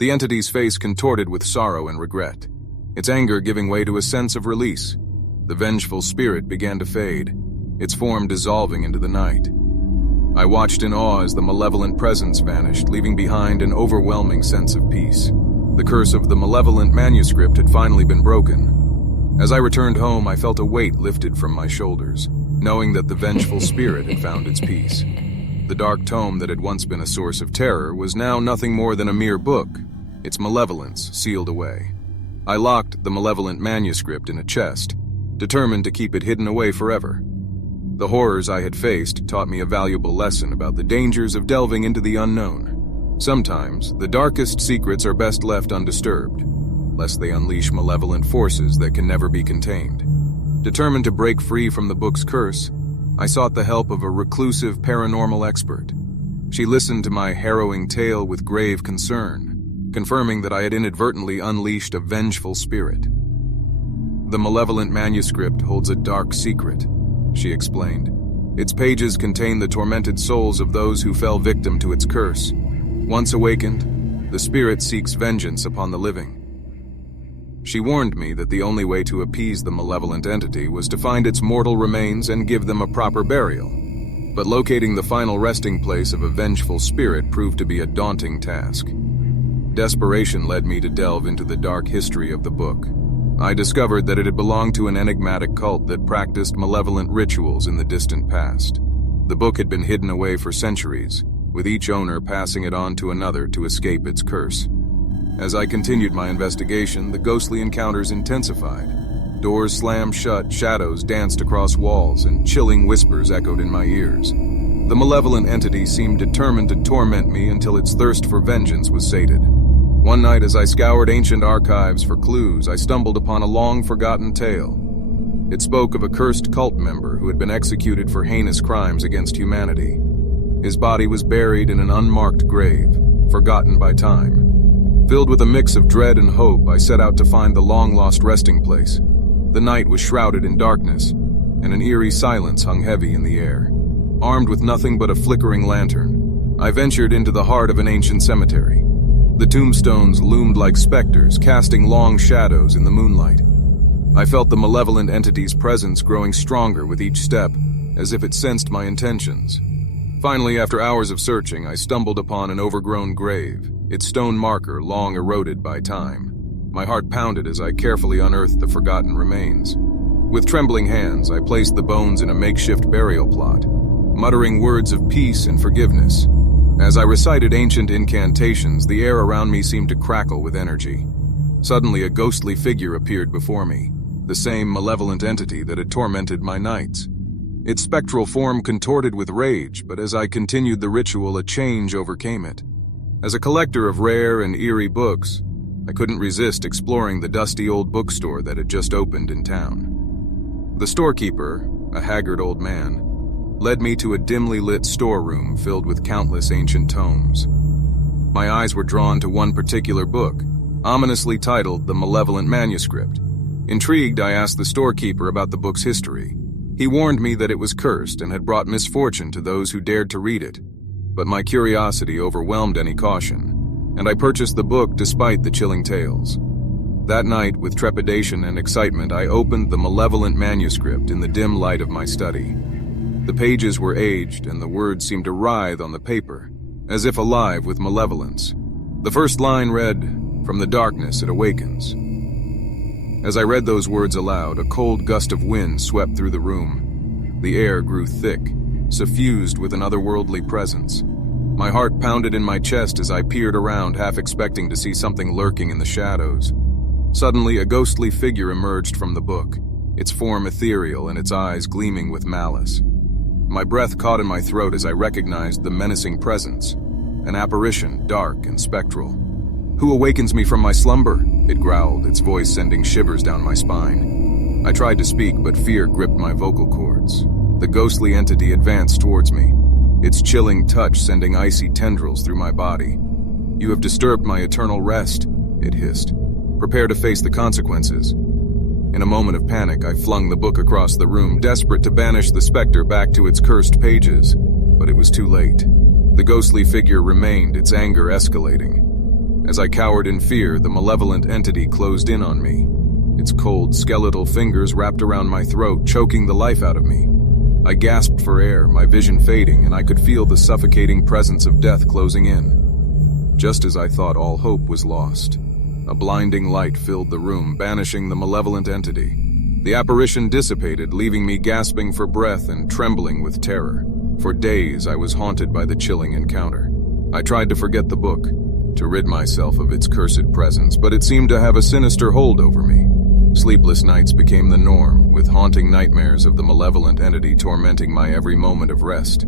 The entity's face contorted with sorrow and regret, its anger giving way to a sense of release. The vengeful spirit began to fade, its form dissolving into the night. I watched in awe as the malevolent presence vanished, leaving behind an overwhelming sense of peace. The curse of the malevolent manuscript had finally been broken. As I returned home, I felt a weight lifted from my shoulders, knowing that the vengeful spirit had found its peace. The dark tome that had once been a source of terror was now nothing more than a mere book, its malevolence sealed away. I locked the malevolent manuscript in a chest, determined to keep it hidden away forever. The horrors I had faced taught me a valuable lesson about the dangers of delving into the unknown. Sometimes, the darkest secrets are best left undisturbed, lest they unleash malevolent forces that can never be contained. Determined to break free from the book's curse, I sought the help of a reclusive paranormal expert. She listened to my harrowing tale with grave concern, confirming that I had inadvertently unleashed a vengeful spirit. The malevolent manuscript holds a dark secret, she explained. Its pages contain the tormented souls of those who fell victim to its curse. Once awakened, the spirit seeks vengeance upon the living. She warned me that the only way to appease the malevolent entity was to find its mortal remains and give them a proper burial. But locating the final resting place of a vengeful spirit proved to be a daunting task. Desperation led me to delve into the dark history of the book. I discovered that it had belonged to an enigmatic cult that practiced malevolent rituals in the distant past. The book had been hidden away for centuries, with each owner passing it on to another to escape its curse. As I continued my investigation, the ghostly encounters intensified. Doors slammed shut, shadows danced across walls, and chilling whispers echoed in my ears. The malevolent entity seemed determined to torment me until its thirst for vengeance was sated. One night, as I scoured ancient archives for clues, I stumbled upon a long-forgotten tale. It spoke of a cursed cult member who had been executed for heinous crimes against humanity. His body was buried in an unmarked grave, forgotten by time. Filled with a mix of dread and hope, I set out to find the long-lost resting place. The night was shrouded in darkness, and an eerie silence hung heavy in the air. Armed with nothing but a flickering lantern, I ventured into the heart of an ancient cemetery. The tombstones loomed like specters, casting long shadows in the moonlight. I felt the malevolent entity's presence growing stronger with each step, as if it sensed my intentions. Finally, after hours of searching, I stumbled upon an overgrown grave, its stone marker long eroded by time. My heart pounded as I carefully unearthed the forgotten remains. With trembling hands, I placed the bones in a makeshift burial plot, muttering words of peace and forgiveness. As I recited ancient incantations, the air around me seemed to crackle with energy. Suddenly, a ghostly figure appeared before me, the same malevolent entity that had tormented my nights. Its spectral form contorted with rage, but as I continued the ritual, a change overcame it. As a collector of rare and eerie books, I couldn't resist exploring the dusty old bookstore that had just opened in town. The storekeeper, a haggard old man, led me to a dimly lit storeroom filled with countless ancient tomes. My eyes were drawn to one particular book, ominously titled The Malevolent Manuscript. Intrigued, I asked the storekeeper about the book's history. He warned me that it was cursed and had brought misfortune to those who dared to read it. But my curiosity overwhelmed any caution, and I purchased the book despite the chilling tales. That night, with trepidation and excitement, I opened the malevolent manuscript in the dim light of my study. The pages were aged, and the words seemed to writhe on the paper, as if alive with malevolence. The first line read, "From the darkness it awakens." As I read those words aloud, a cold gust of wind swept through the room. The air grew thick, suffused with an otherworldly presence. My heart pounded in my chest as I peered around, half expecting to see something lurking in the shadows. Suddenly, a ghostly figure emerged from the book, its form ethereal and its eyes gleaming with malice. My breath caught in my throat as I recognized the menacing presence, an apparition dark and spectral. "Who awakens me from my slumber?" it growled, its voice sending shivers down my spine. I tried to speak, but fear gripped my vocal cords. The ghostly entity advanced towards me, its chilling touch sending icy tendrils through my body. "You have disturbed my eternal rest," it hissed. "Prepare to face the consequences." In a moment of panic, I flung the book across the room, desperate to banish the specter back to its cursed pages. But it was too late. The ghostly figure remained, its anger escalating. As I cowered in fear, the malevolent entity closed in on me. Its cold, skeletal fingers wrapped around my throat, choking the life out of me. I gasped for air, my vision fading, and I could feel the suffocating presence of death closing in. Just as I thought all hope was lost, a blinding light filled the room, banishing the malevolent entity. The apparition dissipated, leaving me gasping for breath and trembling with terror. For days, I was haunted by the chilling encounter. I tried to forget the book, to rid myself of its cursed presence, but it seemed to have a sinister hold over me. Sleepless nights became the norm, with haunting nightmares of the malevolent entity tormenting my every moment of rest.